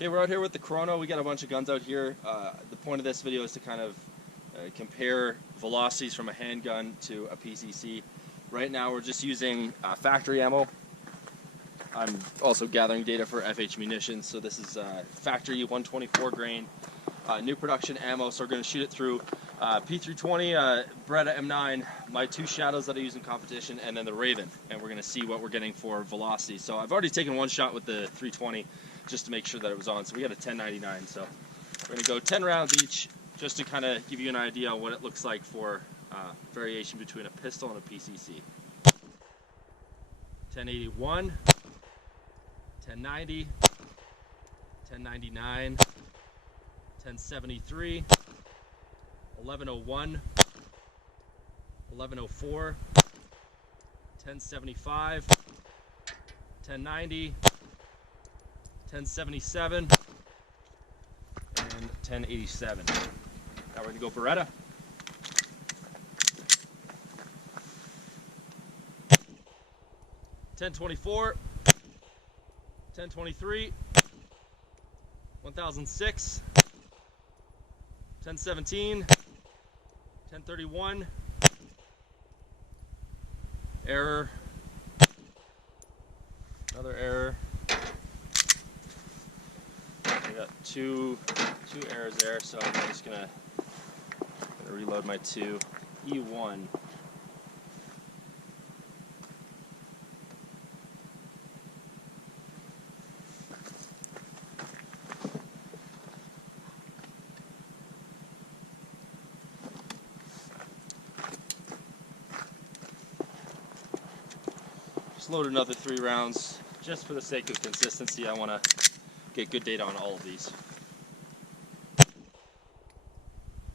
Okay, we're out here with the Chrono. We got a bunch of guns out here. The point of this video is to kind of compare velocities from a handgun to a PCC. Right now we're just using factory ammo. I'm also gathering data for FH Munitions, so this is factory 124 grain, new production ammo, so we're going to shoot it through P320, Beretta M9, my two Shadows that I use in competition, and then the Raven, and we're going to see what we're getting for velocity. So I've already taken one shot with the 320 just to make sure that it was on, so we got a 1099, so we're going to go 10 rounds each just to kind of give you an idea on what it looks like for variation between a pistol and a PCC. 1081, 1090, 1099, 1073, 1101, 1104, 1075, 1090, 1077, and 1087. Now we're going to go Beretta. 1024, 1023, 1006, 1017, 1031, error, another error. I got two errors there, so I'm just gonna reload my two. E1. Load another 3 rounds just for the sake of consistency. I want to get good data on all of these.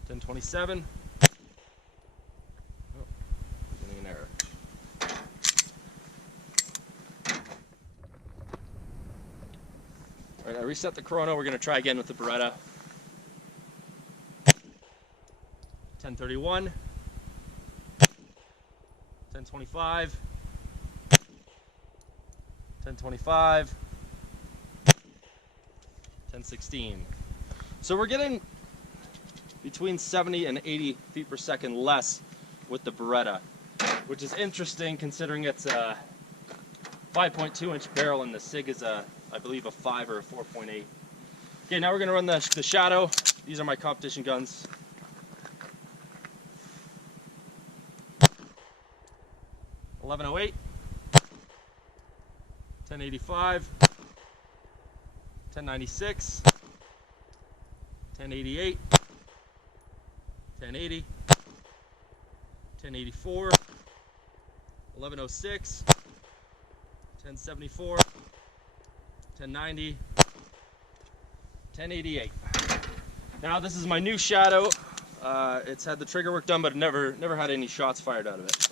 1027. Oh, getting an error. All right, I reset the Chrono. We're going to try again with the Beretta. 1031. 1025. 1025, 1016. So we're getting between 70 and 80 feet per second less with the Beretta, which is interesting considering it's a 5.2 inch barrel and the SIG is I believe a 5 or a 4.8. Okay, now we're going to run the Shadow. These are my competition guns. .1108. 1085, 1096, 1088, 1080, 1084, 1106, 1074, 1090, 1088. Now this is my new Shadow. It's had the trigger work done, but it never had any shots fired out of it.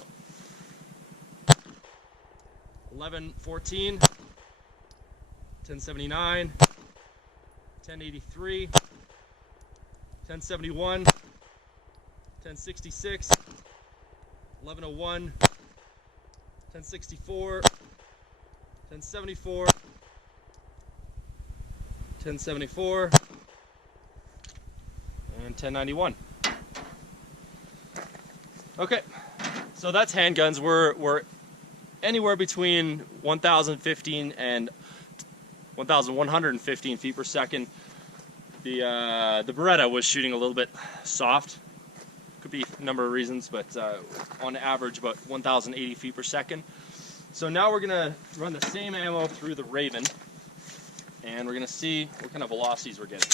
1114, 1079, 1083, 1071, 1066, 1101, 1064, 1074, 1074, and 1091. Okay, so that's handguns. We're anywhere between 1,015 and 1,115 feet per second. The Beretta was shooting a little bit soft. Could be a number of reasons, but on average about 1,080 feet per second. So now we're gonna run the same ammo through the Raven, and we're gonna see what kind of velocities we're getting.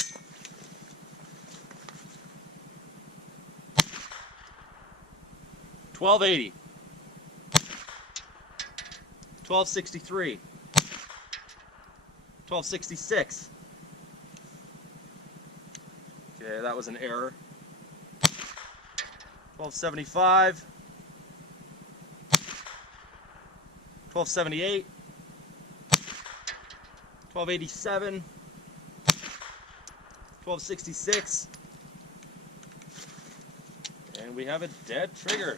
.1280. 1263, 1266. Okay, that was an error. 1275, 1278, 1287, 1266, and we have a dead trigger.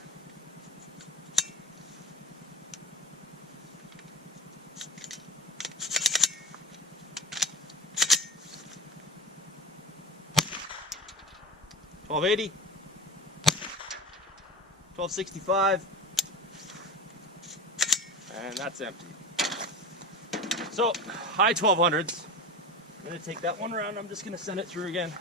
1280, 1265, and that's empty. So high 1200s. I'm going to take that one around. I'm just going to send it through again.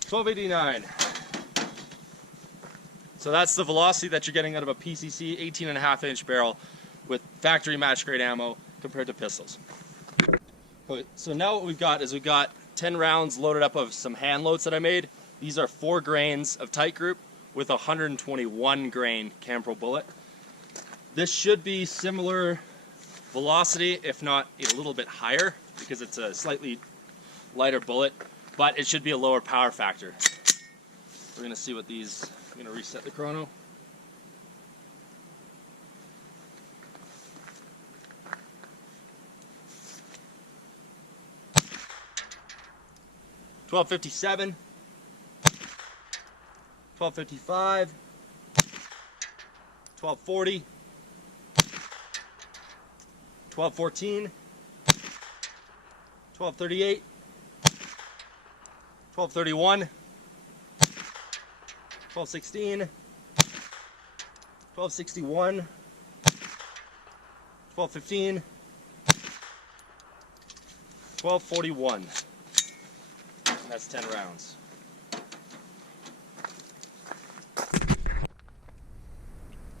$12.89. So that's the velocity that you're getting out of a PCC 18.5-inch barrel with factory match grade ammo compared to pistols. Okay, so now what we've got is we've got 10 rounds loaded up of some hand loads that I made. These are 4 grains of tight group with a 121 grain Campro bullet. This should be similar velocity, if not a little bit higher, because it's a slightly lighter bullet, but it should be a lower power factor. We're gonna see what these, I'm gonna reset the chrono. $12.57, $12.55, $12.40, $12.14, $12.38, $12.31, $12.16, $12.61, $12.15, $12.41. That's 10 rounds.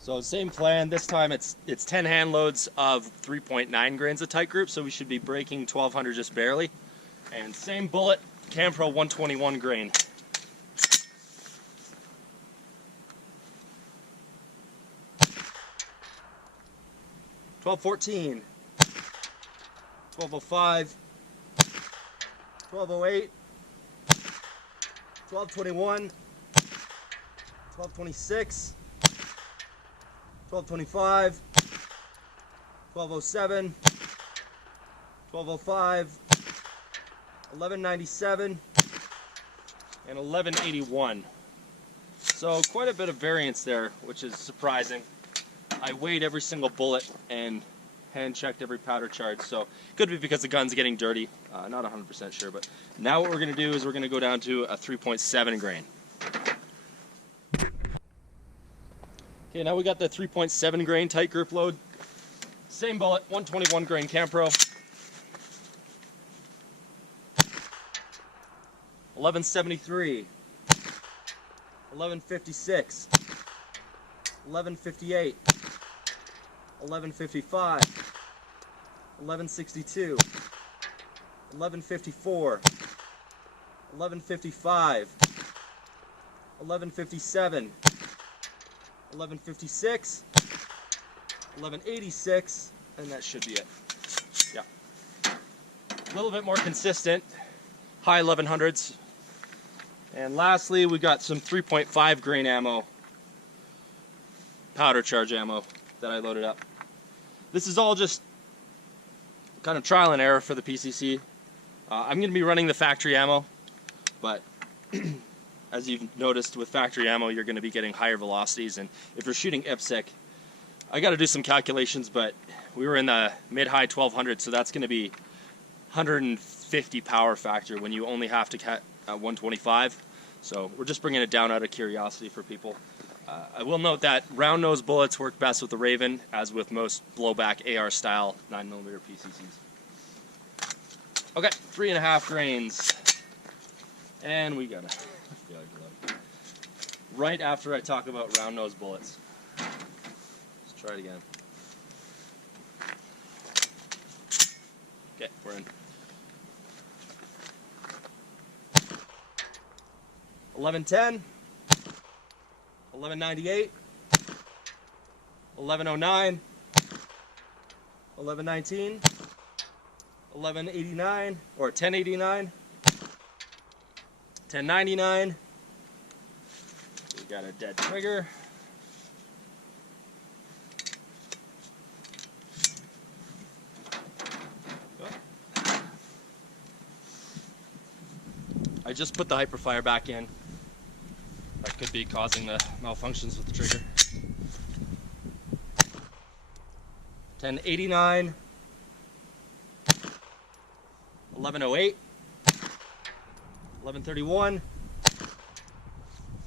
So same plan, this time it's 10 hand loads of 3.9 grains of tight group, so we should be breaking 1200 just barely. And same bullet, Campro 121 grain. $12.14, $12.05, $12.08, $12.21, $12.26, $12.25, $12.07, $12.05, $11.97, and $11.81. So quite a bit of variance there, which is surprising. I weighed every single bullet and hand checked every powder charge, so could be because the gun's getting dirty. Not 100% sure, but now what we're going to do is we're going to go down to a 3.7 grain. Okay, now we got the 3.7 grain tight group load. Same bullet, 121 grain Campro. 1173, 1156, 1158, 1155, 1162, 1154, 1155, 1157, 1156, 1186, and that should be it. Yeah. A little bit more consistent, high 1100s. And lastly, we got some 3.5 grain ammo, powder charge ammo that I loaded up. This is all just kind of trial and error for the PCC. I'm going to be running the factory ammo, but as you've noticed with factory ammo, you're going to be getting higher velocities, and if you're shooting IPSC, I got to do some calculations, but we were in the mid-high 1200s, so that's going to be 150 power factor when you only have to cut 125. So we're just bringing it down out of curiosity for people. I will note that round nose bullets work best with the Raven, as with most blowback AR style 9mm PCCs. Okay, 3.5 grains. And we gotta right after I talk about round nose bullets. Let's try it again. Okay, we're in. 1110, 1198, 1109, 1119, 1189 or 1089, 1099. We got a dead trigger. I just put the hyperfire back in. That could be causing the malfunctions with the trigger. 1089, 1108, 1131,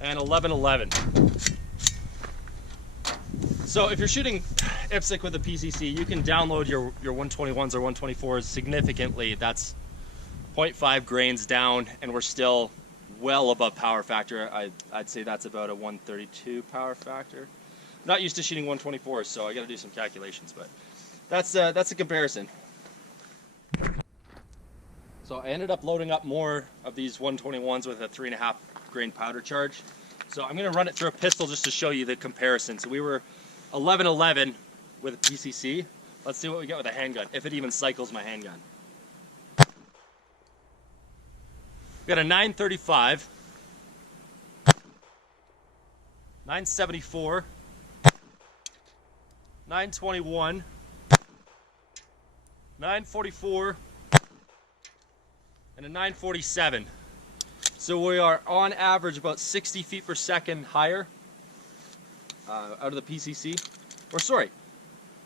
and 1111. So if you're shooting IPSC with a PCC, you can download your 121s or 124s significantly. That's 0.5 grains down, and we're still well above power factor. I'd say that's about a 132 power factor. Not used to shooting 124s, so I got to do some calculations, but that's a comparison. So I ended up loading up more of these 121s with a 3.5 grain powder charge. So I'm going to run it through a pistol just to show you the comparison. So we were 1111 with a PCC. Let's see what we get with a handgun, if it even cycles my handgun. We got a 935, 974, 921, 944, and a 947. So we are on average about 60 feet per second higher out of the PCC. Or sorry,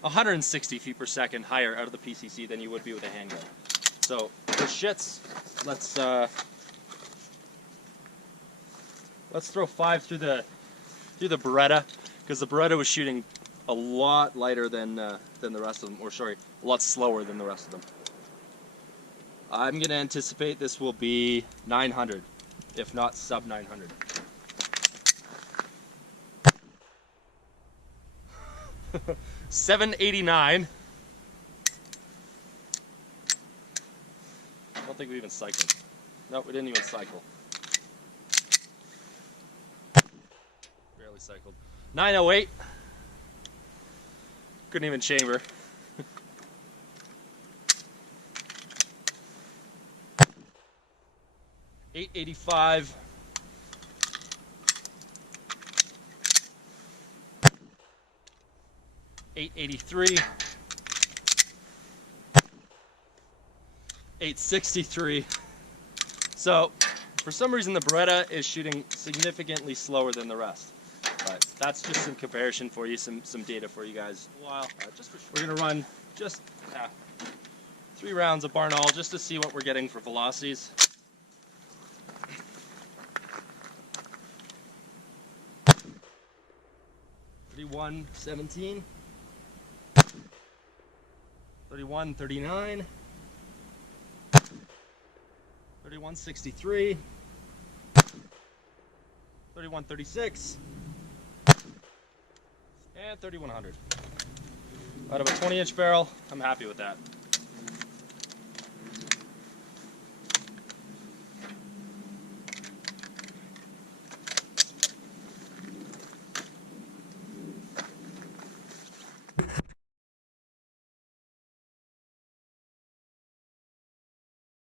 160 feet per second higher out of the PCC than you would be with a handgun. So for shits, let's throw 5 through the Beretta, because the Beretta was shooting a lot lighter than the rest of them, or sorry, a lot slower than the rest of them. I'm going to anticipate this will be 900, if not sub 900. $789. I don't think we even cycled. No, we didn't even cycle. Barely cycled. 908. Couldn't even chamber. 885. 883. 863. So for some reason the Beretta is shooting significantly slower than the rest. But that's just some comparison for you, some data for you guys. We're gonna run just 3 rounds of Barnaul just to see what we're getting for velocities. 31.17, 31.39, 31.63, 31.36, and 3100. Out of a 20-inch barrel, I'm happy with that.